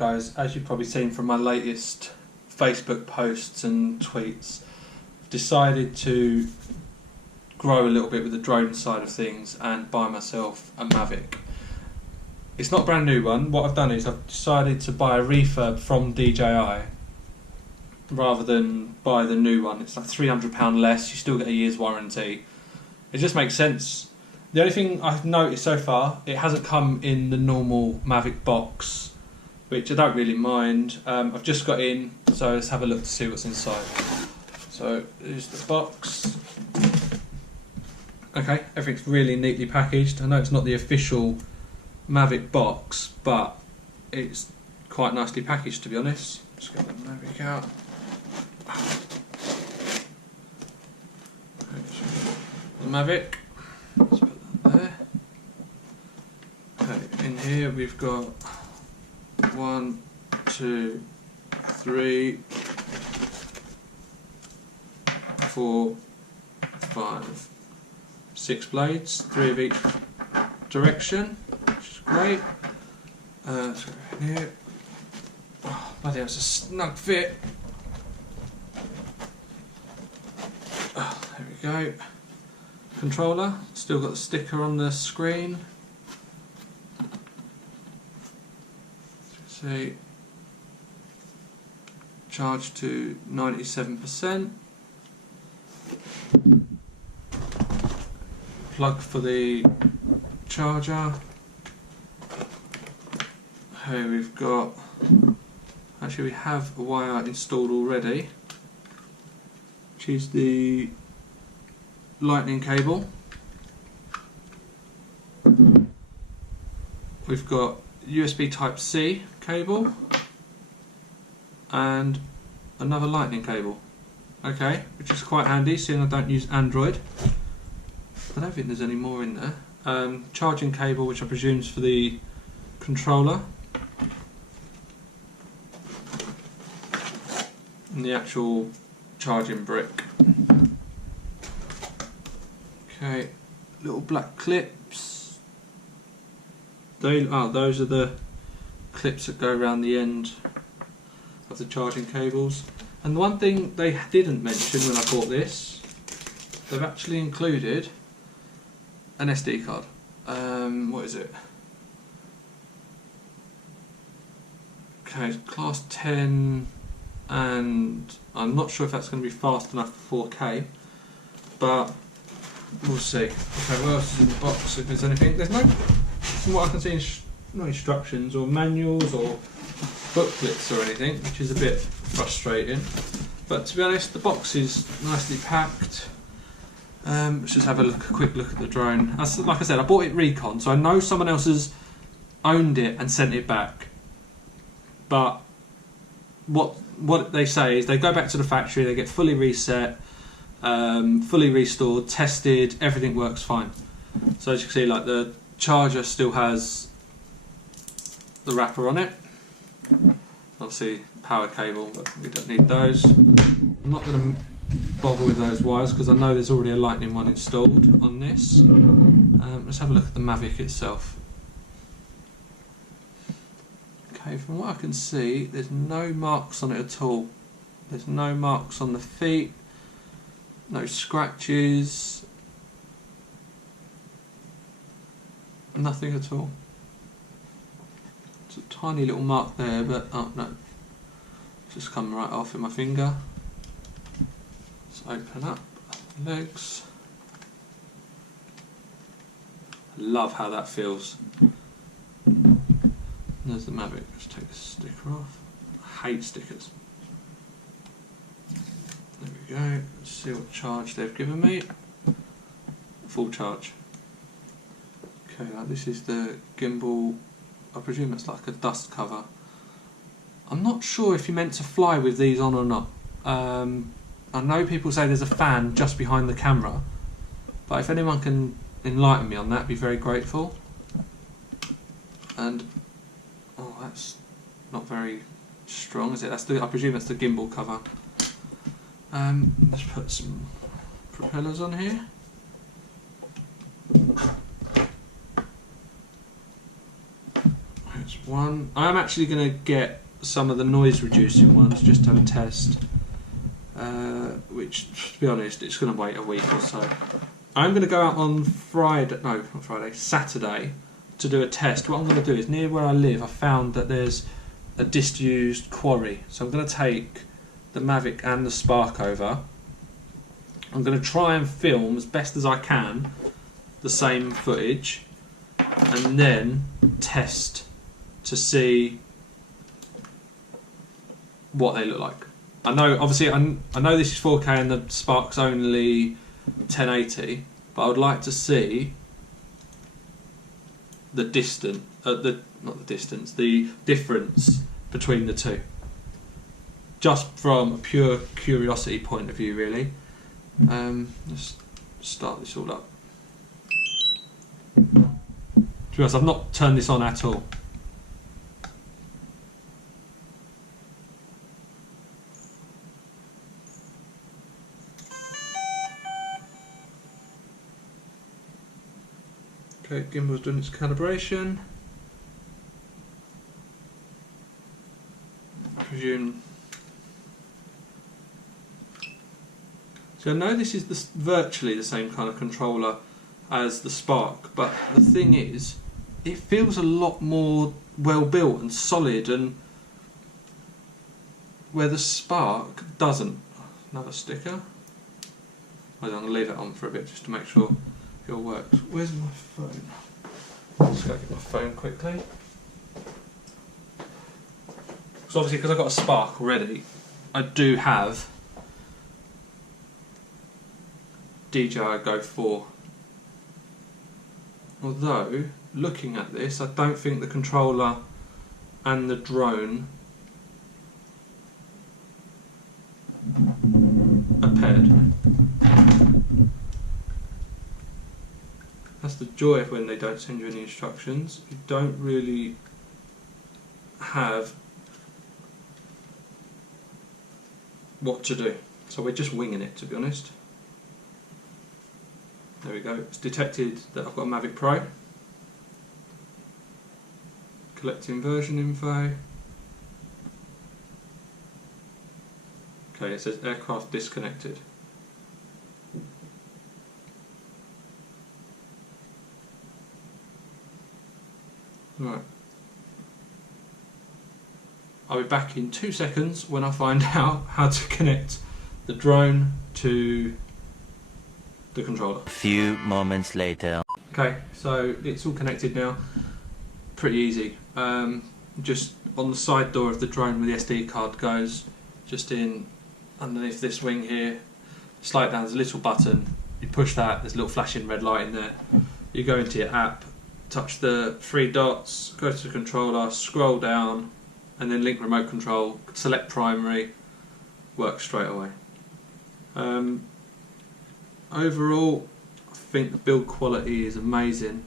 guys, as you've probably seen from my latest Facebook posts and tweets, I've decided to grow a little bit with the drone side of things and buy myself a Mavic. It's not a brand new one. What I've done is I've decided to buy a refurb from DJI rather than buy the new one. It's like £300 less, you still get a year's warranty. It just makes sense. The only thing I've noticed so far, it hasn't come in the normal Mavic box, which I don't really mind. I've just got in, so let's have a look to see what's inside. So there's the box. Okay, everything's really neatly packaged. I know it's not the official Mavic box, but it's quite nicely packaged, to be honest. Let's get the Mavic out. The Mavic. Let's put that there. Okay, in here we've got 1, 2, 3, 4, 5, 6 blades, 3 of each direction, which is great. Let's go in here. Oh, bloody hell, it's a snug fit. Oh, there we go. Controller, still got the sticker on the screen. See, charged to 97%. Plug for the charger. Here we've got, actually we have a wire installed already, which is the lightning cable. We've got USB Type-C cable and another lightning cable. Okay, which is quite handy seeing I don't use Android. I don't think there's any more in there. Charging cable, which I presume is for the controller. And the actual charging brick. Okay, little black clips. Those are the clips that go around the end of the charging cables. And the one thing they didn't mention when I bought this, they've actually included an SD card. What is it? Okay, class 10, and I'm not sure if that's going to be fast enough for 4K, but we'll see. Okay, what else is in the box? If there's anything, there's no, from what I can see, no instructions or manuals or booklets or anything, which is a bit frustrating. But to be honest, the box is nicely packed. Let's just have a quick look at the drone. Like I said, I bought it recon, so I know someone else has owned it and sent it back. But what they say is they go back to the factory, they get fully reset, fully restored, tested, everything works fine. So as you can see, like the charger still has the wrapper on it. Obviously power cable, but we don't need those. I'm not going to bother with those wires because I know there's already a lightning one installed on this. Let's have a look at the Mavic itself. Okay, from what I can see, there's no marks on it at all. There's no marks on the feet, no scratches, nothing at all. It's a tiny little mark there, but oh no, it's just come right off in my finger. Let's open up the legs. Love how that feels. There's the Mavic. Let's take the sticker off. I hate stickers. There we go. Let's see what charge they've given me. Full charge. Okay, now this is the gimbal. I presume it's like a dust cover. I'm not sure if you're meant to fly with these on or not. I know people say there's a fan just behind the camera, but if anyone can enlighten me on that, I'd be very grateful. And oh, that's not very strong, is it? I presume that's the gimbal cover. Let's put some propellers on here. Let's one. I'm actually going to get some of the noise reducing ones just to have a test, which, to be honest, it's going to wait a week or so. I'm going to go out on Saturday to do a test. What I'm going to do is, near where I live, I found that there's a disused quarry, so I'm going to take the Mavic and the Spark over. I'm going to try and film as best as I can the same footage, and then test to see what they look like. I know, obviously, I know this is 4K and the Spark's only 1080, but I would like to see the the difference between the two, just from a pure curiosity point of view, really. Let's start this all up. To be honest, I've not turned this on at all. Okay, gimbal's doing its calibration. I presume. So I know this is virtually the same kind of controller as the Spark, but the thing is, it feels a lot more well built and solid, and where the Spark doesn't. Another sticker. I'm going to leave it on for a bit just to make sure it all works. Where's my phone? Let's go get my phone quickly. So obviously, because I've got a Spark already, I do have DJI Go 4. Although, looking at this, I don't think the controller and the drone are paired. That's the joy of when they don't send you any instructions. You don't really have what to do. So we're just winging it, to be honest. There we go. It's detected that I've got a Mavic Pro. Collecting version info. Okay, it says aircraft disconnected. Right. I'll be back in 2 seconds when I find out how to connect the drone to the controller. A few moments later. Okay, so it's all connected now. Pretty easy. Just on the side door of the drone where the SD card goes, just in underneath this wing here, slide down, there's a little button. You push that, there's a little flashing red light in there. You go into your app, touch the 3 dots, go to the controller, scroll down, and then link remote control, select primary, works straight away. Overall, I think the build quality is amazing.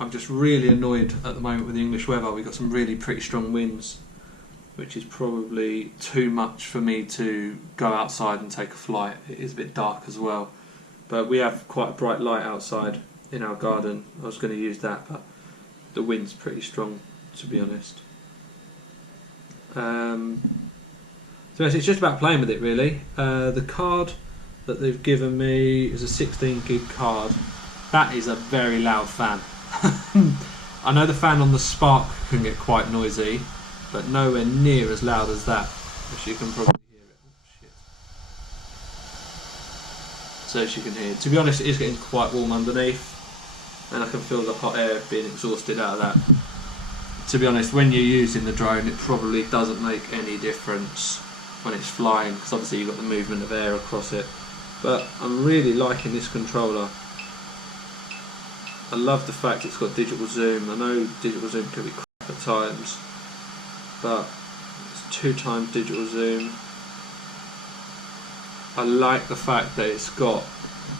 I'm just really annoyed at the moment with the English weather. We've got some really pretty strong winds, which is probably too much for me to go outside and take a flight. It is a bit dark as well, but we have quite a bright light outside in our garden. I was going to use that, but the wind's pretty strong, to be honest. So it's just about playing with it, really. The card that they've given me is a 16 gig card. That is a very loud fan. I know the fan on the Spark can get quite noisy, but nowhere near as loud as that, which you can probably hear it. Oh, shit. So as you can hear, to be honest, it is getting quite warm underneath, and I can feel the hot air being exhausted out of that. To be honest, when you're using the drone, it probably doesn't make any difference when it's flying, because obviously you've got the movement of air across it. But I'm really liking this controller. I love the fact it's got digital zoom. I know digital zoom can be crap at times, but it's 2 times digital zoom. I like the fact that it's got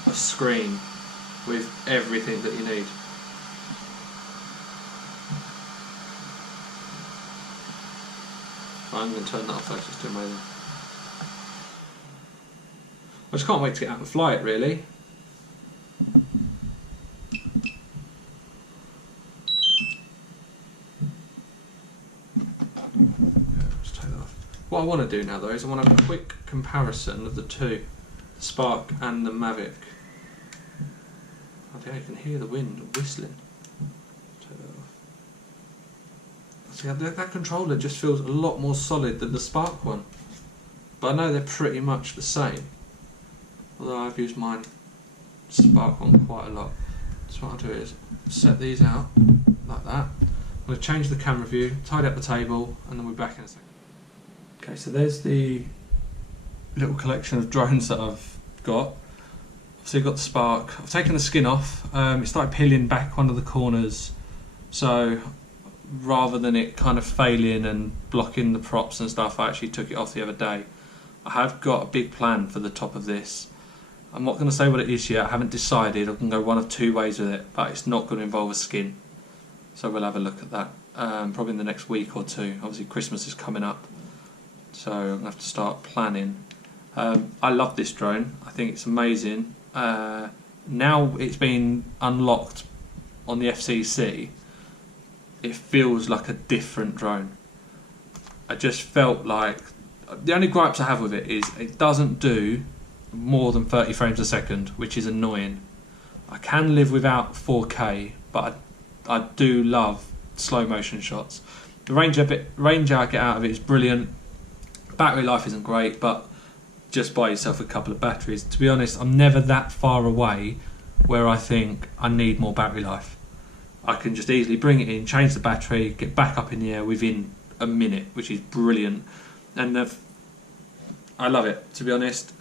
a screen with everything that you need. I'm going to turn that off, that's just amazing. I just can't wait to get out and fly it, really. What I want to do now though is I want to have a quick comparison of the two, the Spark and the Mavic. I think I can hear the wind whistling. See, that controller just feels a lot more solid than the Spark one. But I know they're pretty much the same. Although I've used mine Spark one quite a lot. So what I'll do is set these out like that. I'm going to change the camera view, tidy up the table, and then we're back in a second. Okay, so there's the little collection of drones that I've got. Obviously I've got the Spark. I've taken the skin off. It started peeling back one of the corners. So rather than it kind of failing and blocking the props and stuff, I actually took it off the other day. I have got a big plan for the top of this. I'm not going to say what it is yet, I haven't decided. I can go one of two ways with it, but it's not going to involve a skin. So we'll have a look at that probably in the next week or two. Obviously Christmas is coming up, so I'm going to have to start planning. I love this drone, I think it's amazing. Now it's been unlocked on the FCC, it feels like a different drone. I just felt like, the only gripes I have with it is it doesn't do more than 30 frames a second, which is annoying. I can live without 4K, but I do love slow motion shots. The range I get out of it is brilliant. Battery life isn't great, but just buy yourself a couple of batteries. To be honest, I'm never that far away where I think I need more battery life. I can just easily bring it in, change the battery, get back up in the air within a minute, which is brilliant. And I love it, to be honest.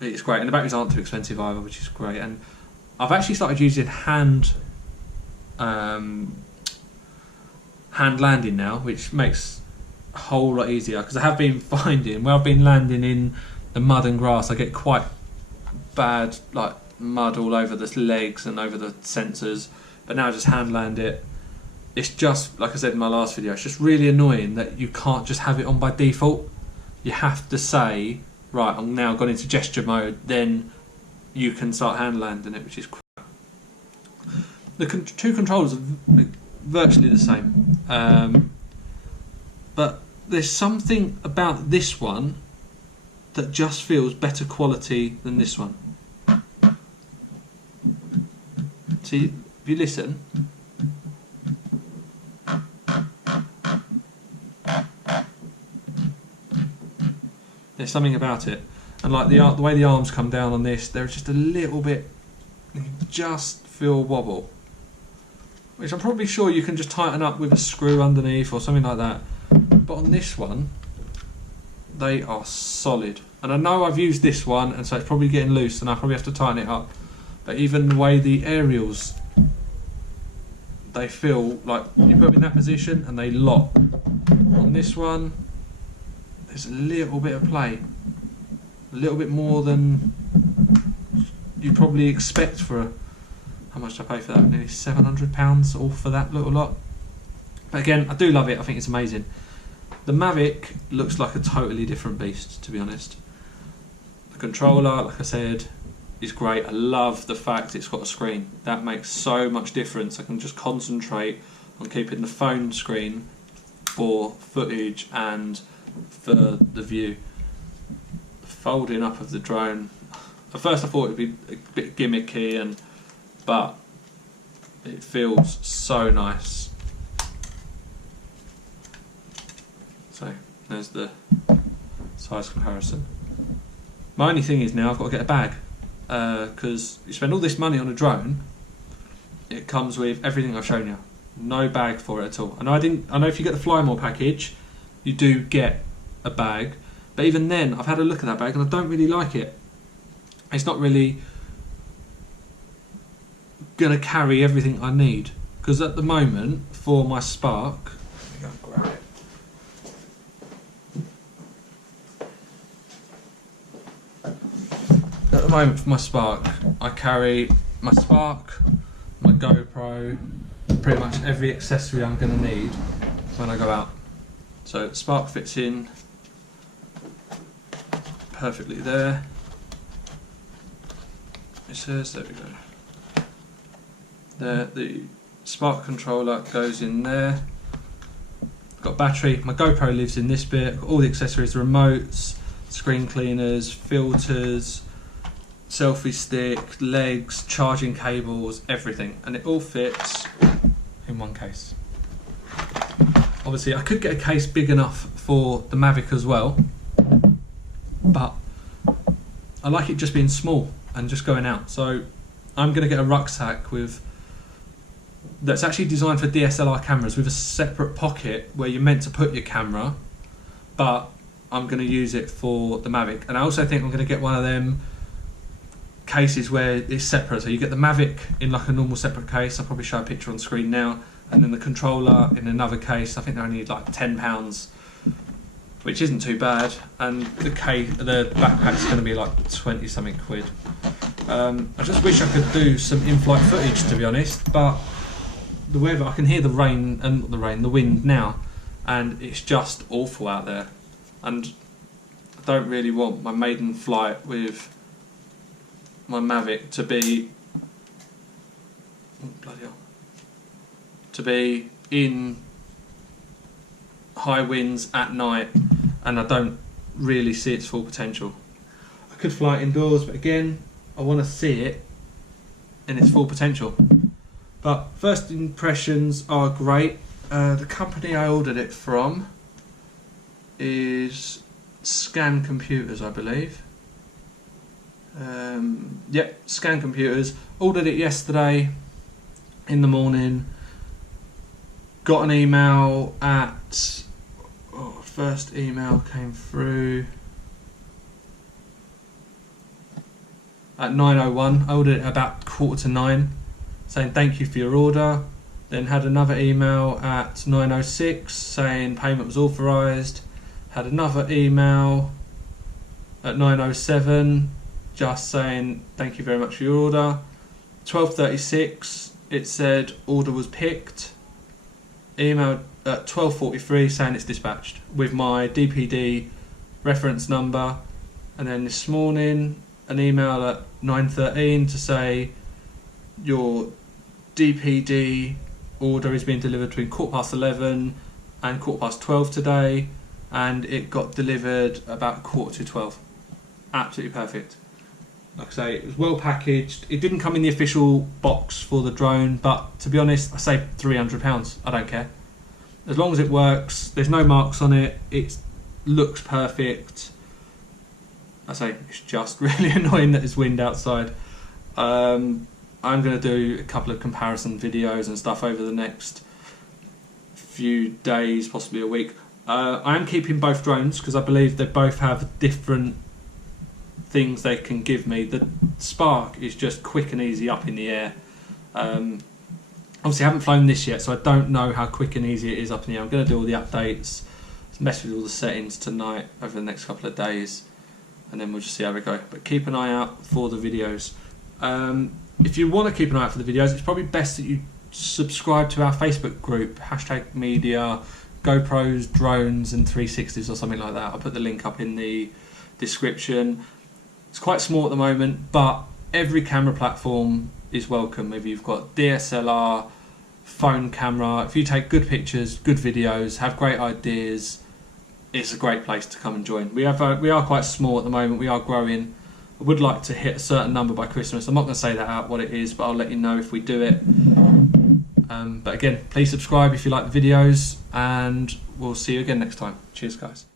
It's great, and the batteries aren't too expensive either, which is great. And I've actually started using hand landing now, which makes a whole lot easier, because I have been finding where I've been landing in the mud and grass, I get quite bad like mud all over the legs and over the sensors. But now I just hand land it. It's just, like I said in my last video, it's just really annoying that you can't just have it on by default. You have to say, right, I'm now gone into gesture mode, then you can start hand landing it, which is crap. The two controllers are virtually the same, but there's something about this one that just feels better quality than this one. See, if you listen, there's something about it, and like the way the arms come down on this, they're just a little bit, you just feel wobble, which I'm probably sure you can just tighten up with a screw underneath or something like that. But on this one, they are solid. And I know I've used this one, and so it's probably getting loose, and I probably have to tighten it up. But even the way the aerials, they feel like you put them in that position and they lock. On this one, there's a little bit of play, a little bit more than you probably expect for how much did I pay for that? Nearly £700 all for that little lot. But again, I do love it. I think it's amazing. The Mavic looks like a totally different beast, to be honest. The controller, like I said, is great. I love the fact it's got a screen. That makes so much difference. I can just concentrate on keeping the phone screen for footage and for the view. The folding up of the drone, at first I thought it would be a bit gimmicky, but it feels so nice. So there's the size comparison. My only thing is now I've got to get a bag, because you spend all this money on a drone, it comes with everything I've shown you. No bag for it at all. I know if you get the Fly More package, you do get a bag, but even then I've had a look at that bag and I don't really like it. It's not really gonna carry everything I need, because at the moment for my Spark, let me go and grab it. At the moment for my Spark, I carry my Spark, my GoPro, pretty much every accessory I'm going to need when I go out. So the Spark fits in perfectly there. It says, there we go. There, the Spark controller goes in there. got battery. My GoPro lives in this bit. Got all the accessories, remotes, screen cleaners, filters, selfie stick, legs, charging cables, everything, and it all fits in one case. Obviously I could get a case big enough for the Mavic as well, but I like it just being small and just going out. So I'm going to get a rucksack that's actually designed for DSLR cameras with a separate pocket where you're meant to put your camera, but I'm going to use it for the Mavic. And I also think I'm going to get one of them cases where it's separate, so you get the Mavic in like a normal separate case. I'll probably show a picture on screen now, and then the controller in another case. I think they're only like £10, which isn't too bad, and the backpack's going to be like 20 something quid. I just wish I could do some in-flight footage, to be honest, but the weather, I can hear the wind now, and it's just awful out there, and I don't really want my maiden flight with my Mavic to be in high winds at night, and I don't really see its full potential. I could fly it indoors, but again, I want to see it in its full potential. But first impressions are great. The company I ordered it from is Scan Computers, I believe. Yep, Scan Computers. Ordered it yesterday in the morning. Got an email at... first email came through at 9:01. I ordered it about 8:45, saying thank you for your order. Then had another email at 9:06 saying payment was authorised. Had another email at 9:07 just saying thank you very much for your order. 12:36 it said order was picked. Emailed at 12:43 saying it's dispatched with my DPD reference number, and then this morning an email at 9:13 to say your DPD order is being delivered between 11:15 and 12:15 today, and it got delivered about 11:45. Absolutely perfect. Like I say, it was well packaged. It didn't come in the official box for the drone, but to be honest, I saved £300. I don't care. As long as it works, there's no marks on it, it looks perfect. I say, it's just really annoying that it's wind outside. I'm going to do a couple of comparison videos and stuff over the next few days, possibly a week. I am keeping both drones because I believe they both have different things they can give me. The Spark is just quick and easy up in the air. Obviously I haven't flown this yet, so I don't know how quick and easy it is up in the air. I'm going to do all the updates, mess with all the settings tonight over the next couple of days, and then we'll just see how we go. But keep an eye out for the videos. If you want to keep an eye out for the videos, it's probably best that you subscribe to our Facebook group, #media, GoPros, drones and 360s or something like that. I'll put the link up in the description. It's quite small at the moment, but every camera platform is welcome. Maybe you've got DSLR, phone camera. If you take good pictures, good videos, have great ideas, it's a great place to come and join. We are quite small at the moment. We are growing. I would like to hit a certain number by Christmas. I'm not going to say that out what it is, but I'll let you know if we do it. But again, please subscribe if you like the videos, and we'll see you again next time. Cheers, guys.